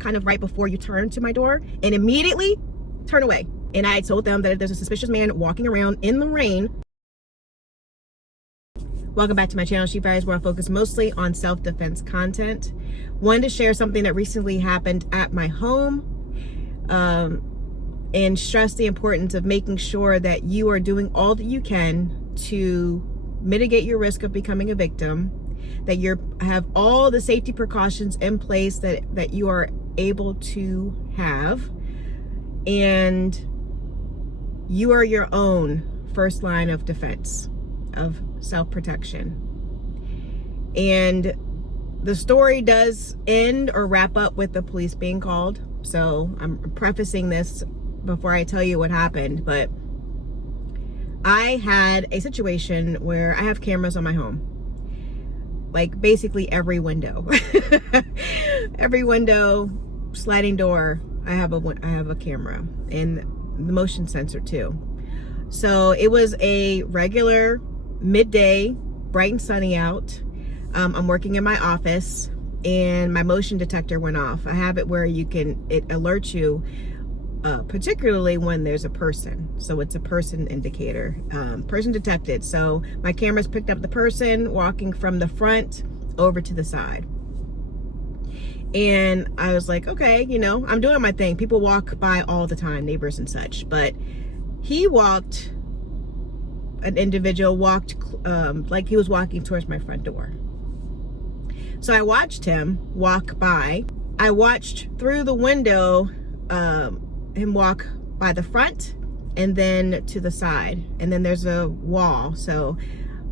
kind of right before you turn to my door, and immediately turn away. And I told them that there's a suspicious man walking around in the rain. Welcome back to my channel, Sheep Eyes, where I focus mostly on self-defense content. Wanted to share something that recently happened at my home, and stress the importance of making sure that you are doing all that you can to mitigate your risk of becoming a victim, that you have all the safety precautions in place that you are able to have, and you are your own first line of defense, of self-protection. And the story does end or wrap up with the police being called. So I'm prefacing this before I tell you what happened, but I had a situation where I have cameras on my home. Like basically every window. Every window, sliding door, I have a camera, and the motion sensor too. So it was a regular midday, bright and sunny out. I'm working in my office and my motion detector went off. I have it where it alerts you, particularly when there's a person. So it's a person indicator, person detected. So my cameras picked up the person walking from the front over to the side. And I was like, okay, I'm doing my thing. People walk by all the time, neighbors and such. But an individual walked like he was walking towards my front door. So I watched him walk by. I watched through the window him walk by the front and then to the side. And then there's a wall. So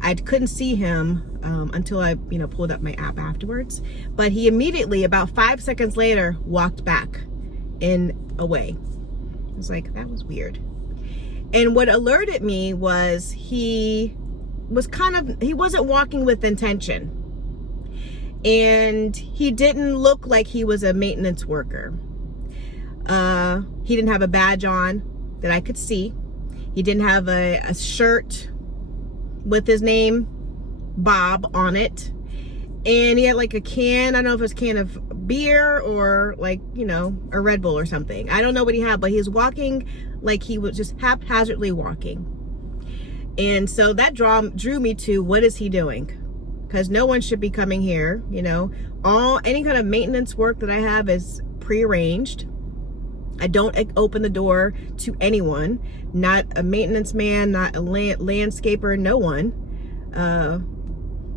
I couldn't see him until I pulled up my app afterwards. But he immediately, about 5 seconds later, walked back and away. I was like, that was weird. And what alerted me was he wasn't walking with intention. And he didn't look like he was a maintenance worker. He didn't have a badge on that I could see. He didn't have a shirt with his name, Bob, on it. And he had like a can, I don't know if it was a can of beer or like, a Red Bull or something. I don't know what he had, but he was walking like he was just haphazardly walking. And so that drew me to, what is he doing? Because no one should be coming here, any kind of maintenance work that I have is prearranged. I don't open the door to anyone, not a maintenance man, not a landscaper, no one.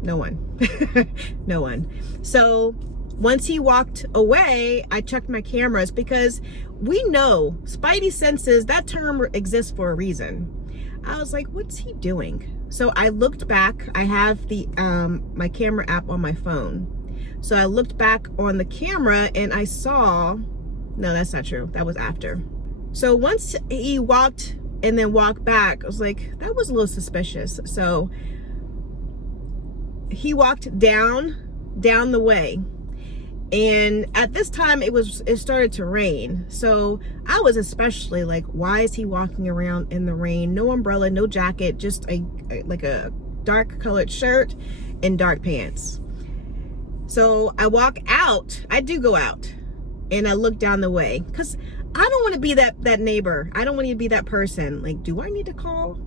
No one. So once he walked away, I checked my cameras, because we know spidey senses, that term exists for a reason. I was like, what's he doing? So I looked back. I have the my camera app on my phone. So I looked back on the camera and I saw, no, that's not true. That was after. So once he walked and then walked back, I was like, that was a little suspicious. So he walked down the way. And at this time it started to rain. So I was especially like, why is he walking around in the rain? No umbrella, no jacket, just like a dark colored shirt and dark pants. So I walk out, I do go out, and I look down the way, because I don't want to be that neighbor. I don't want to be that person. Like, do I need to call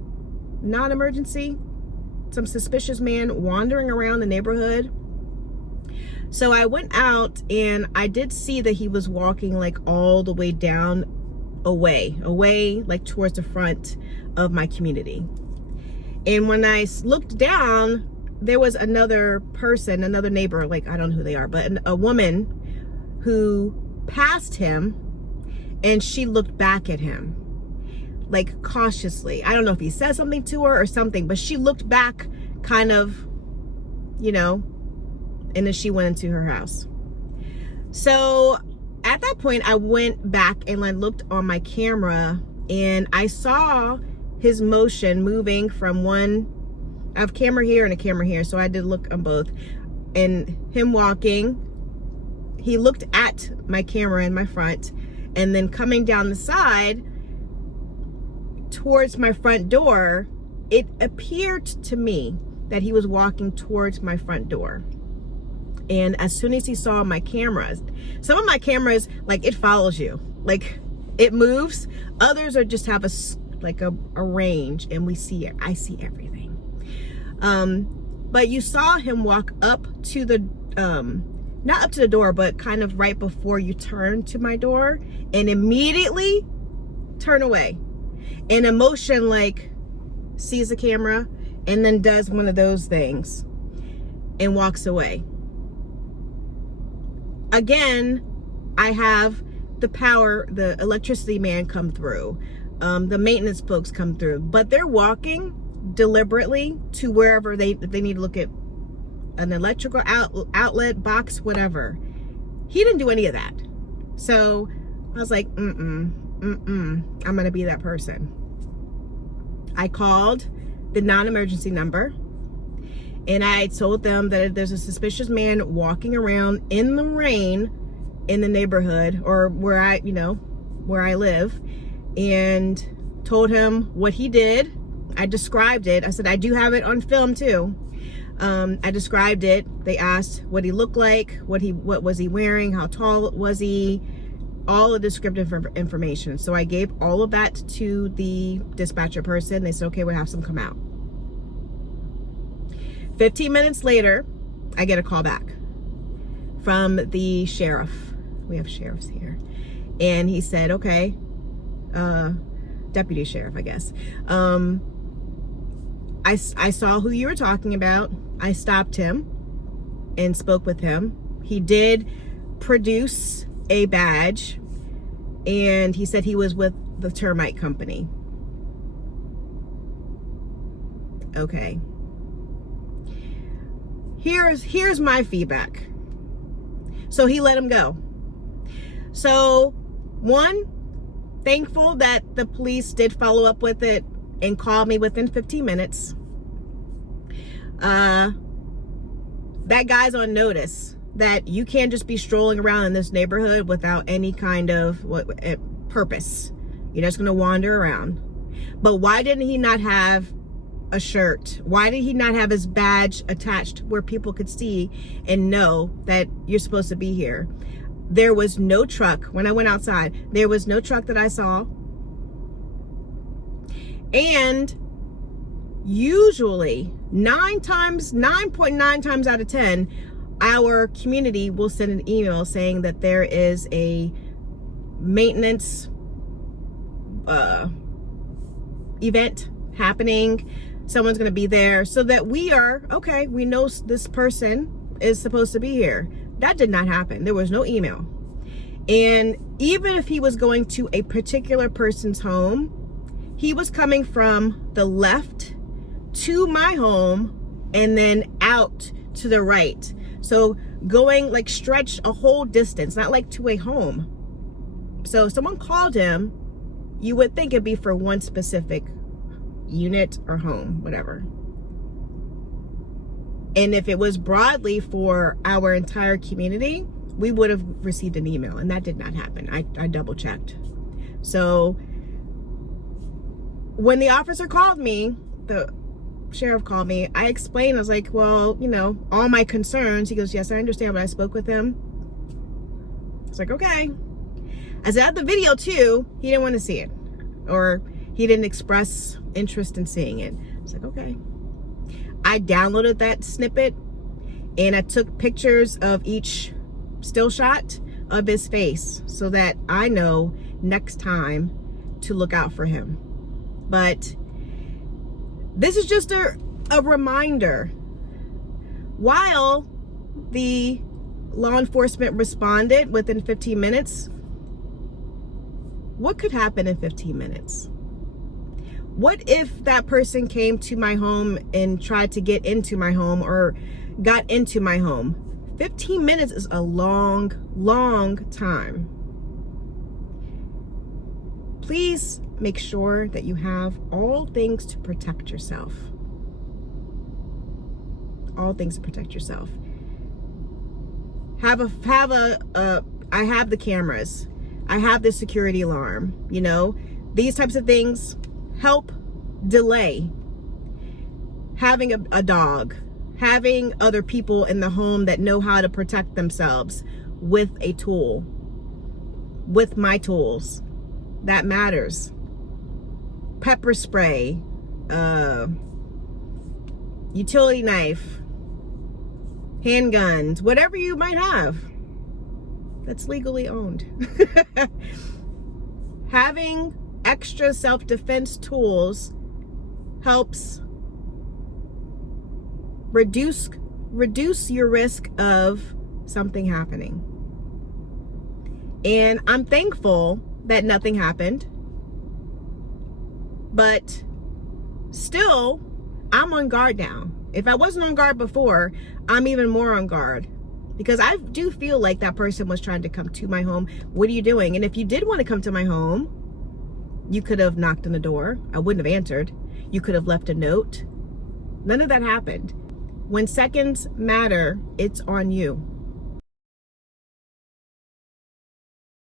non-emergency? Some suspicious man wandering around the neighborhood. So I went out and I did see that he was walking like all the way down away like towards the front of my community. And when I looked down, there was another person, another neighbor, like I don't know who they are, but a woman who passed him, and she looked back at him like cautiously. I don't know if he said something to her or something, but she looked back kind of, and then she went into her house. So at that point, I went back and I looked on my camera, and I saw his motion moving from one, I have a camera here and a camera here, so I did look on both. And him walking, he looked at my camera in my front, and then coming down the side towards my front door, it appeared to me that he was walking towards my front door. And as soon as he saw my cameras, some of my cameras, like, it follows you, like it moves. Others are just have a range, and I see everything. But you saw him walk up to the, not up to the door, but kind of right before you turn to my door, and immediately turn away. And emotion, like, sees the camera and then does one of those things and walks away. Again, I have the power, the electricity man come through, the maintenance folks come through, but they're walking deliberately to wherever they need to look at an electrical outlet, box, whatever. He didn't do any of that. So I was like, I'm gonna be that person. I called the non-emergency number, and I told them that there's a suspicious man walking around in the rain in the neighborhood, or where I live, and told him what he did. I described it. I said, I do have it on film too. I described it. They asked what he looked like, what was he wearing, how tall was he, all the descriptive information. So I gave all of that to the dispatcher person. They said, okay, we'll have some come out. 15 minutes later, I get a call back from the sheriff. We have sheriffs here. And he said, okay, deputy sheriff, I guess. I saw who you were talking about. I stopped him and spoke with him. He did produce a badge, and he said he was with the termite company. Okay. Here's my feedback. So he let him go. So, one, thankful that the police did follow up with it and called me within 15 minutes. That guy's on notice that you can't just be strolling around in this neighborhood without any kind of purpose. You're just gonna wander around. But why didn't he not have a shirt? Why did he not have his badge attached where people could see and know that you're supposed to be here? There was no truck. When I went outside, there was no truck that I saw. And usually 9.9 times out of 10, our community will send an email saying that there is a maintenance event happening. Someone's going to be there, so that we know this person is supposed to be here. That did not happen. There was no email. And even if he was going to a particular person's home, he was coming from the left to my home and then out to the right. So going, like, stretch a whole distance, not like to a home. So if someone called him, you would think it'd be for one specific unit or home, whatever. And if it was broadly for our entire community, we would have received an email, and that did not happen. I double checked. So when the officer called me, the sheriff called me, I explained, I was like, well, all my concerns. He goes, yes, I understand. When I spoke with him, I was like, okay. I said, I have the video too. He didn't want to see it, or he didn't express interest in seeing it. I was like, okay. I downloaded that snippet, and I took pictures of each still shot of his face so that I know next time to look out for him. But this is just a reminder. While the law enforcement responded within 15 minutes, what could happen in 15 minutes? What if that person came to my home and tried to get into my home, or got into my home? 15 minutes is a long, long time. Please make sure that you have all things to protect yourself. All things to protect yourself. I have the cameras. I have the security alarm. These types of things help delay having a dog, having other people in the home that know how to protect themselves with a tool, with my tools, that matters. Pepper spray, utility knife, handguns, whatever you might have that's legally owned. Having extra self-defense tools helps reduce your risk of something happening. And I'm thankful that nothing happened, but still I'm on guard now. If I wasn't on guard before, I'm even more on guard, because I do feel like that person was trying to come to my home. What are you doing? And if you did want to come to my home, you could have knocked on the door. I wouldn't have answered. You could have left a note. None of that happened. When seconds matter, it's on you.